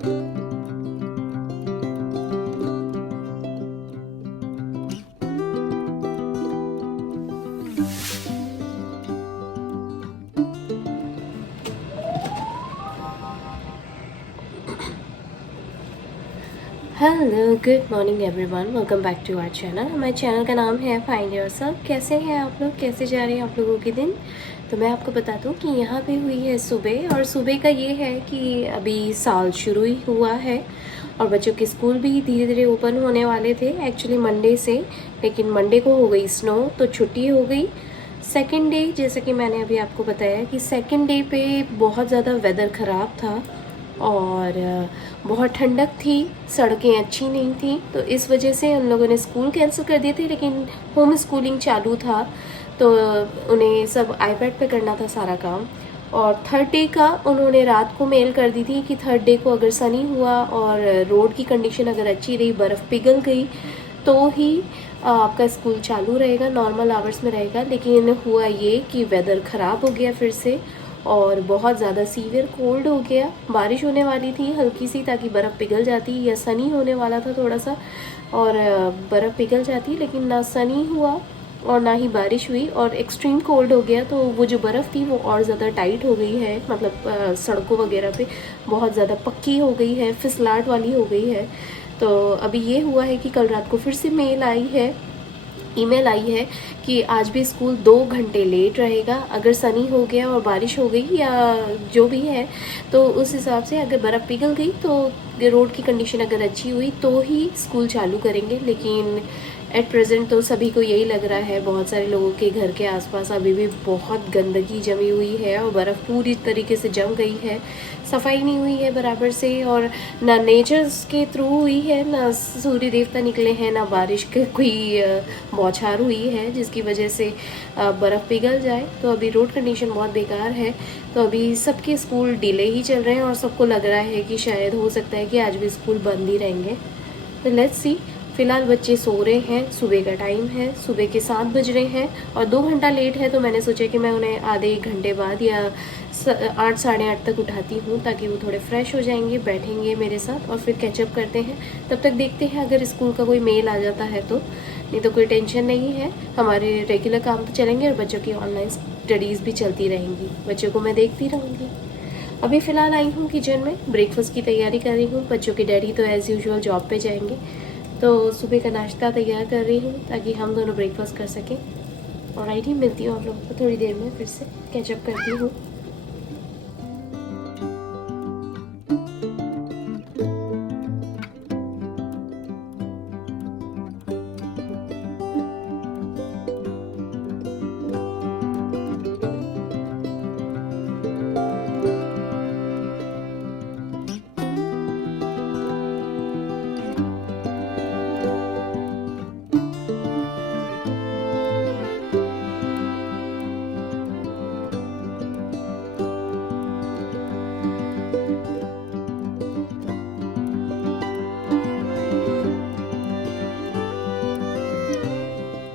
Hello good morning everyone, welcome back to our channel. हमारे channel का नाम है फाइंड योरसेल्फ। कैसे हैं आप लोग, कैसे जा रहे हैं आप लोगों के दिन? तो मैं आपको बता दूं कि यहाँ पे हुई है सुबह, और सुबह का ये है कि अभी साल शुरू ही हुआ है और बच्चों के स्कूल भी धीरे धीरे ओपन होने वाले थे एक्चुअली मंडे से, लेकिन मंडे को हो गई स्नो तो छुट्टी हो गई। सेकेंड डे, जैसे कि मैंने अभी आपको बताया कि सेकेंड डे पे बहुत ज़्यादा वेदर ख़राब था और बहुत ठंडक थी, सड़कें अच्छी नहीं थी, तो इस वजह से हम लोगों ने स्कूल कैंसिल कर दिए थे। लेकिन होम स्कूलिंग चालू था तो उन्हें सब आईपैड पे करना था सारा काम। और थर्ड डे का उन्होंने रात को मेल कर दी थी कि थर्ड डे को अगर सनी हुआ और रोड की कंडीशन अगर अच्छी रही, बर्फ़ पिघल गई, तो ही आपका स्कूल चालू रहेगा, नॉर्मल आवर्स में रहेगा। लेकिन हुआ ये कि वेदर ख़राब हो गया फिर से और बहुत ज़्यादा सीवियर कोल्ड हो गया। बारिश होने वाली थी हल्की सी, ताकि बर्फ़ पिघल जाती, या सनी होने वाला था थोड़ा सा और बर्फ़ पिघल जाती, लेकिन ना सनी हुआ और ना ही बारिश हुई और एक्सट्रीम कोल्ड हो गया। तो वो जो बर्फ़ थी वो और ज़्यादा टाइट हो गई है, मतलब सड़कों वगैरह पे बहुत ज़्यादा पक्की हो गई है, फिसलाहट वाली हो गई है। तो अभी ये हुआ है कि कल रात को फिर से ईमेल आई है कि आज भी स्कूल 2 घंटे लेट रहेगा। अगर सनी हो गया और बारिश हो गई या जो भी है, तो उस हिसाब से अगर बर्फ़ पिघल गई तो रोड की कंडीशन अगर अच्छी हुई तो ही स्कूल चालू करेंगे। लेकिन एट प्रेजेंट तो सभी को यही लग रहा है, बहुत सारे लोगों के घर के आसपास अभी भी बहुत गंदगी जमी हुई है और बर्फ़ पूरी तरीके से जम गई है, सफाई नहीं हुई है बराबर से, और ना नेचर्स के थ्रू हुई है, ना सूर्य देवता निकले हैं, ना बारिश के कोई बौछार हुई है जिसकी वजह से बर्फ़ पिघल जाए। तो अभी रोड कंडीशन बहुत बेकार है, तो अभी सबके स्कूल डिले ही चल रहे हैं और सबको लग रहा है कि शायद हो सकता है कि आज भी स्कूल बंद ही रहेंगे। तो लेट्स सी। फ़िलहाल बच्चे सो रहे हैं, सुबह का टाइम है, सुबह के 7 बज रहे हैं और 2 घंटा लेट है, तो मैंने सोचा कि मैं उन्हें आधे 1 घंटे बाद या 8 साढ़े 8 तक उठाती हूँ, ताकि वो थोड़े फ्रेश हो जाएंगे, बैठेंगे मेरे साथ और फिर कैचअप करते हैं। तब तक देखते हैं अगर स्कूल का कोई मेल आ जाता है तो, नहीं तो कोई टेंशन नहीं है, हमारे रेगुलर काम तो चलेंगे और बच्चों की ऑनलाइन स्टडीज़ भी चलती रहेंगी, बच्चों को मैं देखती रहूँगी। अभी फ़िलहाल आई हूँ किचन में, ब्रेकफास्ट की तैयारी कर रही हूँ। बच्चों के डैडी तो एज़ यूजुअल जॉब पे जाएंगे, तो सुबह का नाश्ता तैयार कर रही हूँ ताकि हम दोनों ब्रेकफास्ट कर सकें। और राइट ही मिलती हूँ आप लोगों को थोड़ी देर में, फिर से कैचअप करती हूँ।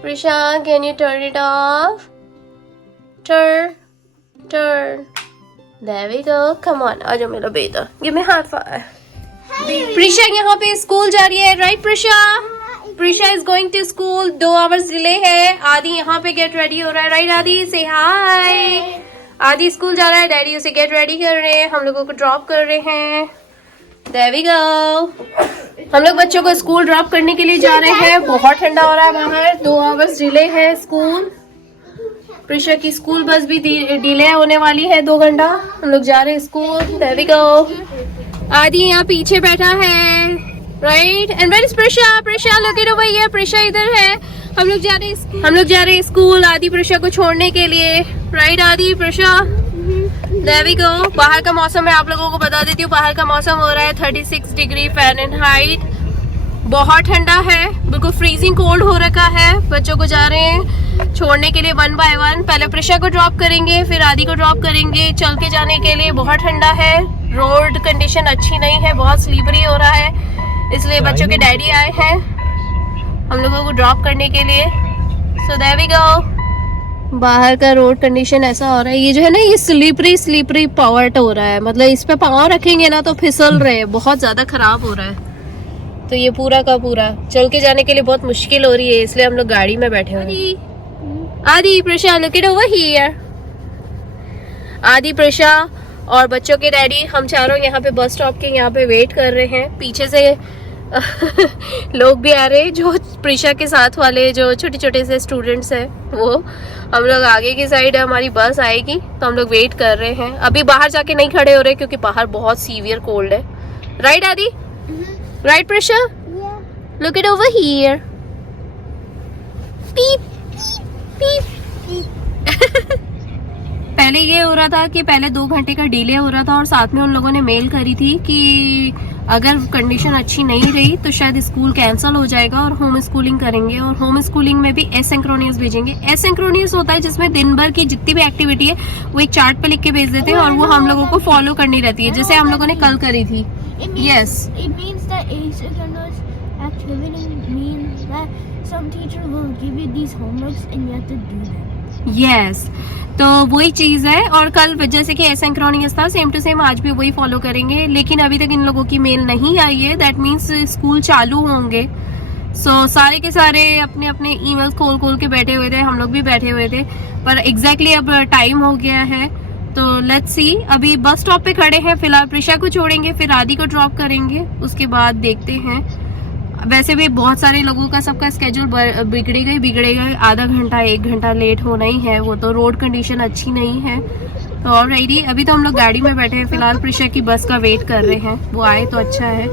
Prisha, can you turn it off? Turn. There we go. Come on, आ जाओ मेरा बेटा. Give me high five. Prisha यहाँ पे स्कूल जा रही है, right Prisha? Prisha is going to school, 2 hours delay है। आदि यहाँ पे गेट रेडी हो रहा है, राइट आदि? से हाय। आदि स्कूल जा रहा है, डैडी उसे गेट रेडी कर रहे हैं, हम लोगों को ड्रॉप कर रहे हैं। There we go. हम लोग बच्चों को स्कूल ड्रॉप करने के लिए जा रहे हैं। बहुत ठंडा हो रहा है बाहर, 2 आवर्स डिले है स्कूल। प्रिशा की स्कूल बस भी डिले होने वाली है 2 घंटा। हम लोग जा रहे हैं स्कूल। There we go. आदि यहाँ पीछे बैठा है, right? And where is Prisha? Prisha look it over here. Prisha इधर है। हम लोग जा रहे हैं स्कूल आदि प्रिशा को छोड़ने के लिए, राइट आदि? Prisha There we go. बाहर का मौसम मैं आप लोगों को बता देती हूँ। बाहर का मौसम हो रहा है 36 डिग्री फ़ारेनहाइट। बहुत ठंडा है, बिल्कुल फ्रीजिंग कोल्ड हो रखा है। बच्चों को जा रहे हैं छोड़ने के लिए 1 बाय 1। पहले प्रिशा को ड्रॉप करेंगे, फिर आदि को ड्रॉप करेंगे चल के जाने के लिए। बहुत ठंडा है, रोड कंडीशन अच्छी नहीं है, बहुत स्लीपरी हो रहा है, इसलिए बच्चों के डैडी आए हैं हम लोगों को ड्रॉप करने के लिए। So there we go. बाहर का रोड कंडीशन ऐसा हो रहा है, ये जो है ना ये स्लिपरी पार्ट हो रहा है, मतलब इस पे पाँव रखेंगे ना तो फिसल रहे हैं, बहुत ज्यादा खराब हो रहा है। तो ये पूरा का पूरा चल के जाने के लिए बहुत मुश्किल हो रही है, इसलिए हम लोग गाड़ी में बैठे हुए हैं। आदि Prussia look it over here. आदि प्रशा और बच्चों के डैडी, हम चारों यहाँ पे बस स्टॉप के यहाँ पे वेट कर रहे हैं। पीछे से लोग भी आ रहे हैं, जो प्रिशा के साथ वाले जो छोटे छोटे से स्टूडेंट्स हैं वो। हम लोग आगे की साइड, हमारी बस आएगी तो हम लोग वेट कर रहे हैं। अभी बाहर जाके नहीं खड़े हो रहे क्योंकि बाहर बहुत सीवियर कोल्ड है। Right Adi? Right Prisha? Look it over here. Peep peep. पहले ये हो रहा था कि पहले 2 घंटे का डिले हो रहा था, और साथ में उन लोगों ने मेल करी थी कि अगर कंडीशन अच्छी नहीं रही तो शायद स्कूल कैंसिल हो जाएगा और होम स्कूलिंग करेंगे। और होम स्कूलिंग में भी एसिंक्रोनियस भेजेंगे। एसिंक्रोनियस होता है जिसमें दिन भर की जितनी भी एक्टिविटी है वो एक चार्ट पे लिख के भेज देते हैं और वो हम लोगों को फॉलो करनी रहती है, जैसे हम लोगों ने कल करी थी। यस, यस, तो वही चीज है। और कल जैसे कि एसिंक्रोनियस था, सेम टू सेम आज भी वही फॉलो करेंगे। लेकिन अभी तक इन लोगों की मेल नहीं आई है, दैट मीन्स स्कूल चालू होंगे। सो सारे के सारे अपने अपने ईमेल्स खोल खोल के बैठे हुए थे, हम लोग भी बैठे हुए थे, पर एग्जैक्टली अब टाइम हो गया है। तो लेट्स सी, अभी बस स्टॉप पे खड़े हैं फिलहाल। प्रिशा को छोड़ेंगे, फिर आदि को ड्रॉप करेंगे, उसके बाद देखते हैं। वैसे भी बहुत सारे लोगों का सबका स्केड्यूल बिगड़ेगा, आधा घंटा 1 घंटा लेट होना ही है, वो तो रोड कंडीशन अच्छी नहीं है। तो ऑलराइटी, अभी तो हम लोग गाड़ी में बैठे हैं फिलहाल, प्रिशा की बस का वेट कर रहे हैं, वो आए तो अच्छा है।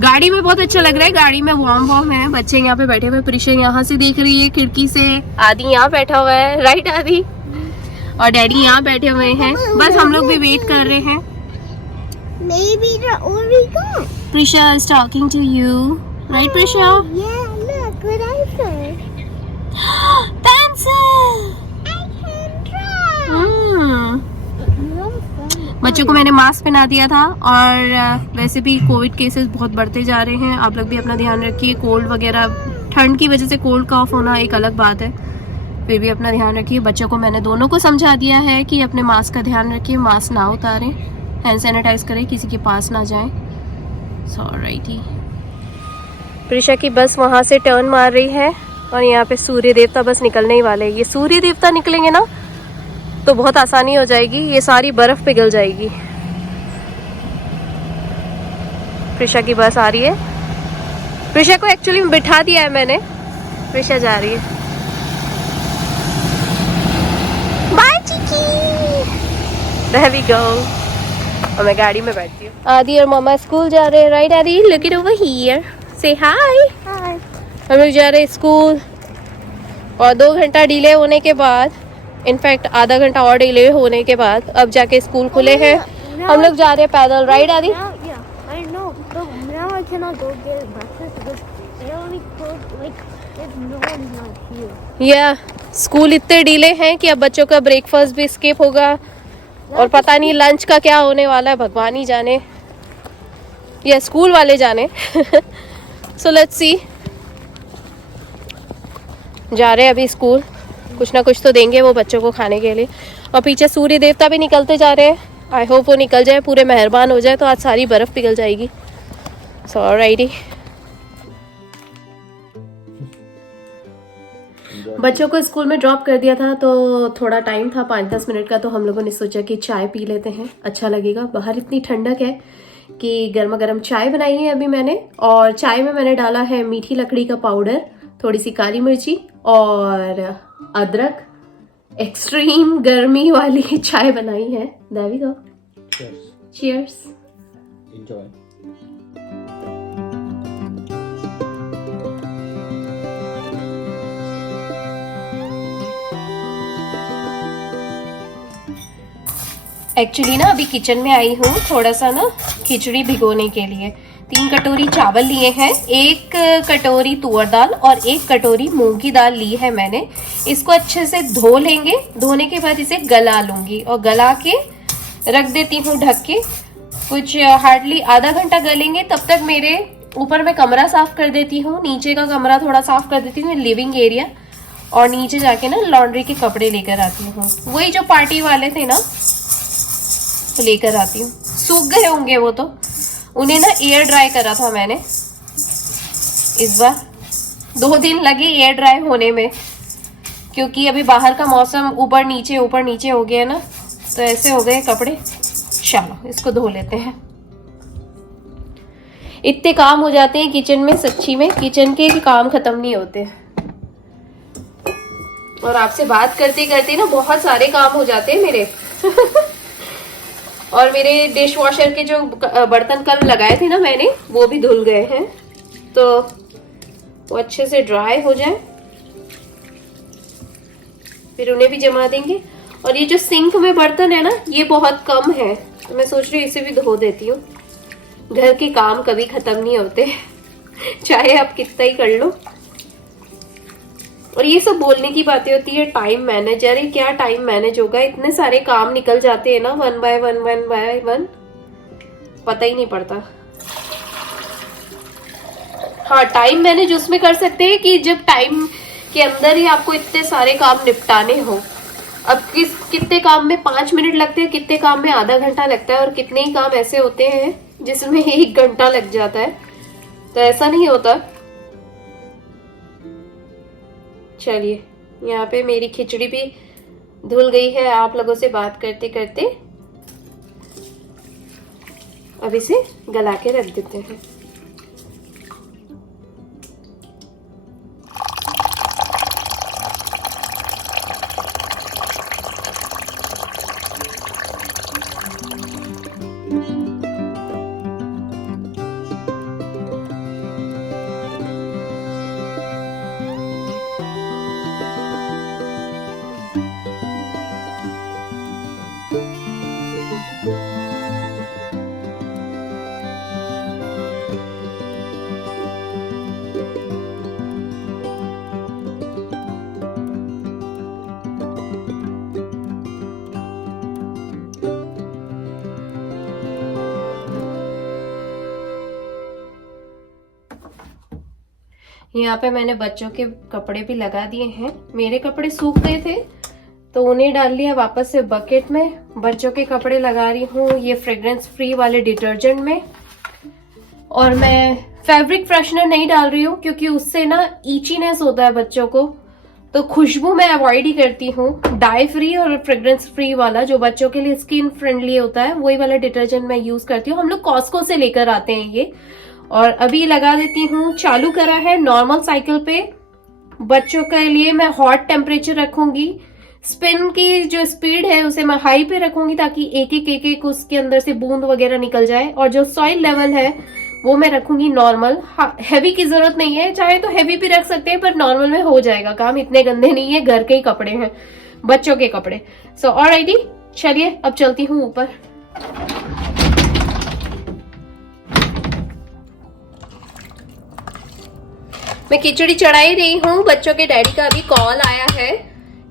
गाड़ी में बहुत अच्छा लग रहा है, गाड़ी में वार्म है। बच्चे यहाँ पे बैठे हुए, प्रिशा यहाँ से देख रही है खिड़की से, आदि यहाँ बैठा हुआ है, राइट आदि? और डैडी यहाँ बैठे हुए हैं, बस हम लोग भी वेट कर रहे हैं। Prisha is talking to you, right, Prisha? Yeah, look what I said. Pencil. I can draw. बच्चों को मैंने मास्क पहना दिया था, और वैसे भी कोविड केसेस बहुत बढ़ते जा रहे हैं। आप लोग भी अपना ध्यान रखिए। कोल्ड वगैरह, ठंड की वजह से कोल्ड कॉफ होना एक अलग बात है, फिर भी अपना ध्यान रखिए। बच्चों को मैंने दोनों को समझा दिया है कि अपने मास्क का ध्यान रखिए, मास्क ना उतारें, हैंड सैनिटाइज करें, किसी के पास ना जाएं। ऑलराइटी, प्रिशा की बस वहाँ से टर्न मार रही है और यहाँ पे सूर्य देवता बस निकलने ही वाले हैं। ये सूर्य देवता निकलेंगे ना तो बहुत आसानी हो जाएगी, ये सारी बर्फ पिघल जाएगी। प्रिशा की बस आ रही है। प्रिशा को एक्चुअली बिठा दिया है मैंने, प्रिशा जा रही है। बाय चिकी, देयर वी गो। और मैं गाड़ी में बैठती हूँ। आदि और मामा स्कूल जा रहे हैं, राइट आदि? लुक इट ओवर हियर, से हाय। हम लोग जा रहे हैं स्कूल, और 2 घंटा डिले होने के बाद, इनफैक्ट आधा घंटा और डिले होने के बाद अब जाके स्कूल खुले हैं। हम लोग जा रहे हैं पैदल, राइट आदि? या स्कूल इतने डिले हैं कि अब बच्चों का ब्रेकफास्ट भी स्किप होगा, और पता नहीं लंच का क्या होने वाला है, भगवान ही जाने, या स्कूल वाले जाने। सो लेट्स सी, जा रहे हैं अभी स्कूल, कुछ ना कुछ तो देंगे वो बच्चों को खाने के लिए। और पीछे सूर्य देवता भी निकलते जा रहे हैं, आई होप वो निकल जाए, पूरे मेहरबान हो जाए तो आज सारी बर्फ पिघल जाएगी। सो ऑलराइटी, बच्चों को स्कूल में ड्रॉप कर दिया था तो थोड़ा टाइम था 5-10 मिनट का, तो हम लोगों ने सोचा कि चाय पी लेते हैं, अच्छा लगेगा। बाहर इतनी ठंडक है कि गर्मा गर्म चाय बनाई है अभी मैंने, और चाय में मैंने डाला है मीठी लकड़ी का पाउडर, थोड़ी सी काली मिर्ची और अदरक। एक्सट्रीम गर्मी वाली चाय बनाई है। There we go, cheers. Enjoy. Actually ना अभी किचन में आई हूँ थोड़ा सा ना खिचड़ी भिगोने के लिए। 3 कटोरी चावल लिए हैं, 1 कटोरी तुअर दाल और 1 कटोरी मूंग की दाल ली है मैंने। इसको अच्छे से धो लेंगे, धोने के बाद इसे गला लूंगी और गला के रख देती हूँ ढक के। कुछ हार्डली आधा घंटा गलेंगे, तब तक मेरे ऊपर मैं कमरा साफ कर देती हूँ, नीचे का कमरा थोड़ा साफ कर देती हूँ, लिविंग एरिया। और नीचे जाके ना लॉन्ड्री के कपड़े लेकर आती हूँ, वही जो पार्टी वाले थे ना तो लेकर आती हूँ। सूख गए होंगे वो तो, उन्हें ना एयर ड्राई करा था मैंने इस बार, 2 दिन लगे एयर ड्राई होने में, क्योंकि अभी बाहर का मौसम ऊपर नीचे हो गया ना, तो ऐसे हो गए कपड़े। चलो इसको धो लेते हैं। इतने काम हो जाते हैं किचन में, सच्ची में किचन के काम खत्म नहीं होते। और आपसे बात करते करते ना बहुत सारे काम हो जाते हैं मेरे। और मेरे डिश वॉशर के जो बर्तन कल लगाए थे ना मैंने, वो भी धुल गए हैं, तो वो अच्छे से ड्राई हो जाए फिर उन्हें भी जमा देंगे। और ये जो सिंक में बर्तन है ना, ये बहुत कम है, तो मैं सोच रही हूँ इसे भी धो देती हूँ। घर के काम कभी खत्म नहीं होते, चाहे आप कितना ही कर लो। और ये सब बोलने की बातें होती है, टाइम मैनेज, अरे क्या टाइम मैनेज होगा, इतने सारे काम निकल जाते हैं ना, वन बाय वन, पता ही नहीं पड़ता। हाँ, टाइम मैनेज उसमें कर सकते हैं कि जब टाइम के अंदर ही आपको इतने सारे काम निपटाने हो। अब कितने काम में 5 मिनट लगते हैं, कितने काम में आधा घंटा लगता है, और कितने ही काम ऐसे होते हैं जिसमें 1 घंटा लग जाता है, तो ऐसा नहीं होता। चलिए, यहाँ पे मेरी खिचड़ी भी धुल गई है आप लोगों से बात करते करते। अब इसे गला के रख देते हैं। यहाँ पे मैंने बच्चों के कपड़े भी लगा दिए हैं। मेरे कपड़े सूख गए थे तो उन्हें डाल लिया वापस से बकेट में। बच्चों के कपड़े लगा रही हूँ ये फ्रेग्रेंस फ्री वाले डिटर्जेंट में। और मैं फैब्रिक फ्रेशनर नहीं डाल रही हूँ क्योंकि उससे ना ईचीनेस होता है बच्चों को, तो खुशबू मैं अवॉइड ही करती हूँ। डाई फ्री और फ्रेग्रेंस फ्री वाला जो बच्चों के लिए स्किन फ्रेंडली होता है वही वाला डिटर्जेंट मैं यूज करती हूँ। हम लोग कॉस्को से लेकर आते हैं ये। और अभी लगा देती हूँ, चालू करा है नॉर्मल साइकिल पे। बच्चों के लिए मैं हॉट टेम्परेचर रखूंगी। स्पिन की जो स्पीड है उसे मैं हाई पे रखूंगी ताकि एक एक उसके अंदर से बूंद वगैरह निकल जाए। और जो सॉइल लेवल है वो मैं रखूंगी नॉर्मल। हैवी की जरूरत नहीं है, चाहे तो हैवी भी रख सकते हैं पर नॉर्मल में हो जाएगा काम, इतने गंदे नहीं है, घर के ही कपड़े हैं, बच्चों के कपड़े। सो ऑलराइटी, चलिए अब चलती हूँ ऊपर। मैं खिचड़ी चढ़ाई रही हूँ। बच्चों के डैडी का अभी कॉल आया है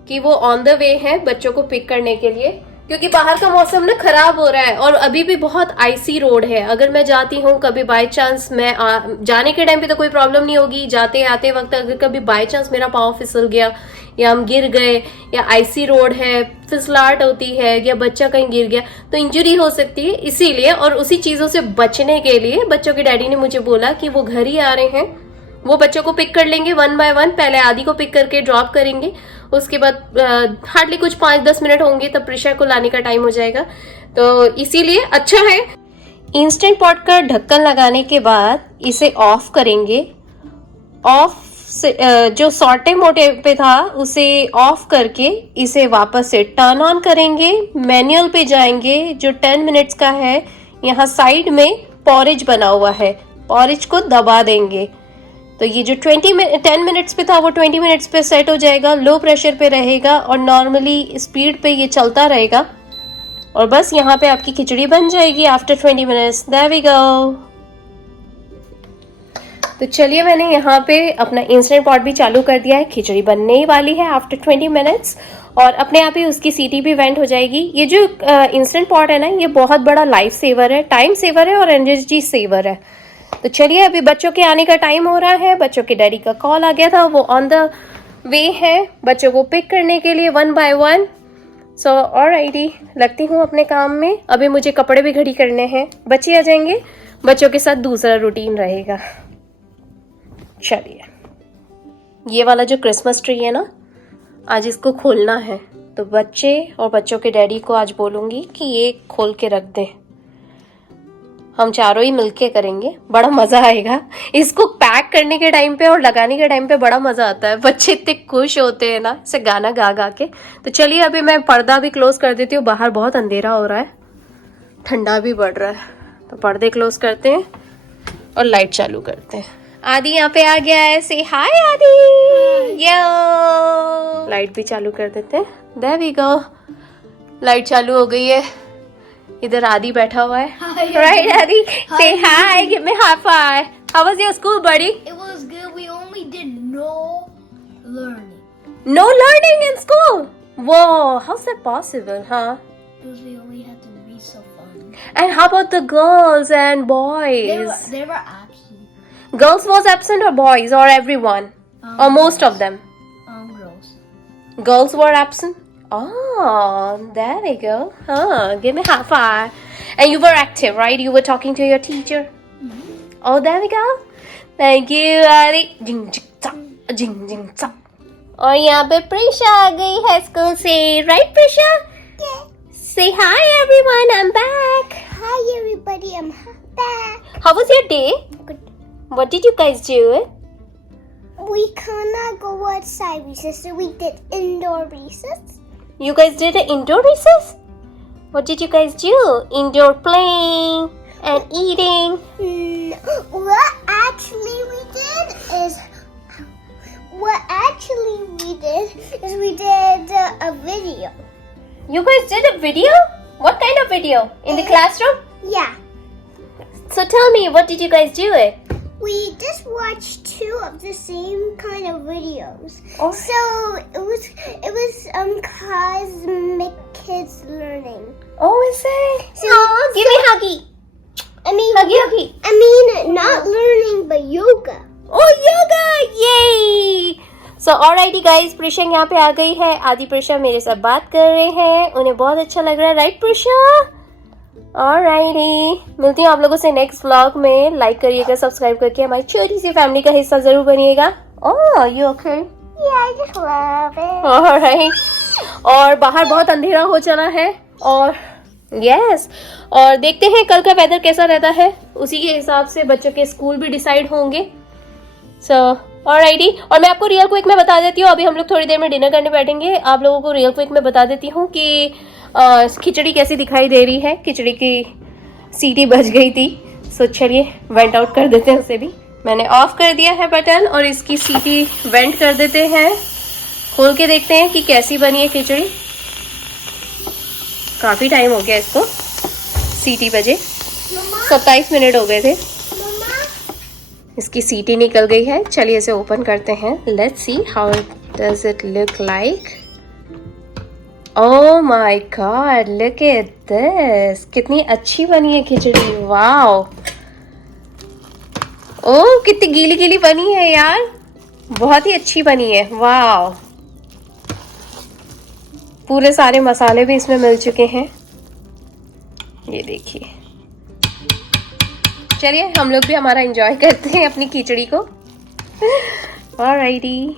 कि वो ऑन द वे है बच्चों को पिक करने के लिए, क्योंकि बाहर का मौसम ना खराब हो रहा है और अभी भी बहुत आइसी रोड है। अगर मैं जाती हूँ कभी बाय चांस, मैं जाने के टाइम पे तो कोई प्रॉब्लम नहीं होगी, जाते आते वक्त अगर कभी बाय चांस मेरा पाँव फिसल गया या हम गिर गए या आइसी रोड है, फिसलाहट होती है या बच्चा कहीं गिर गया तो इंजरी हो सकती है। इसीलिए और उसी चीजों से बचने के लिए बच्चों के डैडी ने मुझे बोला कि वो घर ही आ रहे हैं, वो बच्चों को पिक कर लेंगे 1 बाय 1। पहले आदि को पिक करके ड्रॉप करेंगे, उसके बाद हार्डली कुछ 5-10 मिनट होंगे तब प्रिशा को लाने का टाइम हो जाएगा। तो इसीलिए अच्छा है। इंस्टेंट पॉट का ढक्कन लगाने के बाद इसे ऑफ करेंगे। ऑफ से जो सॉटे मोटे पे था उसे ऑफ करके इसे वापस से टर्न ऑन करेंगे। मैनुअल पे जाएंगे, जो 10 मिनट्स का है, यहाँ साइड में पॉरेज बना हुआ है, पॉरेज को दबा देंगे तो ये जो 10 मिनट्स पे था वो 20 मिनट्स पे सेट हो जाएगा। लो प्रेशर पे रहेगा और नॉर्मली स्पीड पे ये चलता रहेगा और बस यहाँ पे आपकी खिचड़ी बन जाएगी after 20 minutes. There we go. तो चलिए, मैंने यहाँ पे अपना इंस्टेंट पॉट भी चालू कर दिया है। खिचड़ी बनने ही वाली है आफ्टर 20 मिनट्स और अपने आप ही उसकी सीटी भी वेंट हो जाएगी। ये जो इंस्टेंट पॉट है ना, ये बहुत बड़ा लाइफ सेवर है, टाइम सेवर है और एनर्जी सेवर है। तो चलिए, अभी बच्चों के आने का टाइम हो रहा है। बच्चों के डैडी का कॉल आ गया था, वो ऑन द वे है बच्चों को पिक करने के लिए 1 by 1। सो ऑलराइटी, लगती हूँ अपने काम में। अभी मुझे कपड़े भी घड़ी करने हैं, बच्चे आ जाएंगे, बच्चों के साथ दूसरा रूटीन रहेगा। चलिए, ये वाला जो क्रिसमस ट्री है ना, आज इसको खोलना है, तो बच्चे और बच्चों के डैडी को आज बोलूँगी कि ये खोल के रख दें। हम चारों ही मिलके करेंगे, बड़ा मजा आएगा। इसको पैक करने के टाइम पे और लगाने के टाइम पे बड़ा मजा आता है। बच्चे इतने खुश होते हैं ना इसे गाना गा गा के। तो चलिए अभी मैं पर्दा भी क्लोज कर देती हूँ, बाहर बहुत अंधेरा हो रहा है, ठंडा भी बढ़ रहा है, तो पर्दे क्लोज करते हैं और लाइट चालू करते हैं। आदि यहाँ पे आ गया है, से हाय आदि। यो, लाइट भी चालू कर देते हैं। देयर वी गो, लाइट चालू हो गई है। इधर आदि बैठा हुआ है, right Adi? Say hi, give me high five. How was your school buddy? It was good. We only did no learning No learning in school. Whoa, how's that possible, huh? because we only had to be so fun. And how about the girls and boys? They were absent. Girls was absent or boys or everyone? Or most of them? Girls. Girls were absent? Oh, there we go. Give me high five. And you were active, right? You were talking to your teacher? Oh, there we go. Thank you, Adi. Jing, jing, chak. Jing, jing, chak. और यहाँ पे प्रिशा आ गई है school से, right Prisha? Yeah. Say hi everyone, I'm back. Hi everybody, I'm back. How was your day? Good. What did you guys do? We cannot go outside recess, so we did indoor recess. You guys did an indoor recess? What did you guys do? Indoor playing and eating. What actually we did is we did a video. You guys did a video? What kind of video? In the classroom? Yeah. So tell me, what did you guys do? We just watched two of the same kind of videos. Oh. So it was cosmic kids learning. Oh, is it? So- Aw, give me huggy. I mean, Huggy. I mean not learning but yoga. Oh, yoga! Yay! So, alrighty guys, Prisha यहाँ पे आ गई है। आदि प्रिशा मेरे साथ बात कर रहे हैं, उन्हें बहुत अच्छा लग रहा है, राइट प्रिशा? Alrighty, मिलती हूँ आप लोगों से नेक्स्ट व्लॉग में। लाइक करिएगा, सब्सक्राइब करके हमारी छोटी सी फैमिली का हिस्सा जरूर बनिएगा। Oh, you okay? Yeah, I just love it. Alright. और बाहर बहुत अंधेरा हो चला है और यस, और देखते हैं कल का वेदर कैसा रहता है, उसी के हिसाब से बच्चों के स्कूल भी डिसाइड होंगे। सो ऑलराइटी, और मैं आपको रियल क्विक में बता देती हूँ, अभी हम लोग थोड़ी देर में डिनर करने बैठेंगे। आप लोगों को रियल क्विक में बता देती हूँ कि खिचड़ी कैसी दिखाई दे रही है। खिचड़ी की सीटी बज गई थी, सो चलिए वेंट आउट कर देते हैं उसे भी। मैंने ऑफ कर दिया है बटन और इसकी सीटी वेंट कर देते हैं। खोल के देखते हैं कि कैसी बनी है खिचड़ी। काफी टाइम हो गया इसको, सीटी बजे 27 मिनट हो गए थे। इसकी सीटी निकल गई है। चलिए इसे ओपन करते हैं। Let's see how does it look like. Oh my God, look at this, कितनी अच्छी बनी है खिचड़ी। वाओ, ओह कितनी गीली गीली बनी है यार, बहुत ही अच्छी बनी है। वाओ, पूरे सारे मसाले भी इसमें मिल चुके हैं, ये देखिए। चलिए हम लोग भी हमारा एंजॉय करते हैं अपनी खिचड़ी को। ऑलराइटी,